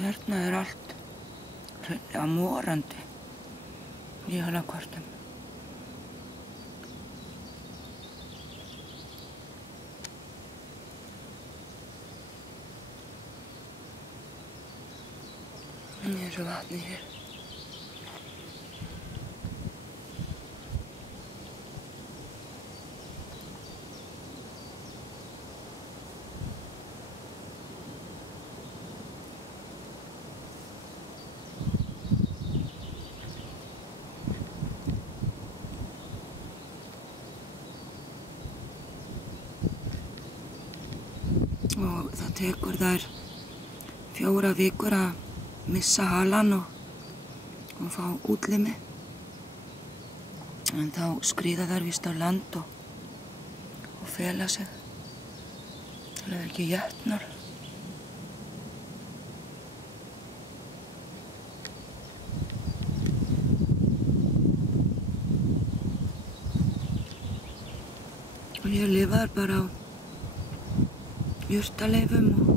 Hérna allt hreinlega morandi í halakvartum. Svo vatnið hér. Og það tekur þær 4 vikur að missa halan og fá útlimi. En þá skríða þær víst á land og fela sig. Það er ekki jötnar. Og ég lifa þar bara á jurtaleifum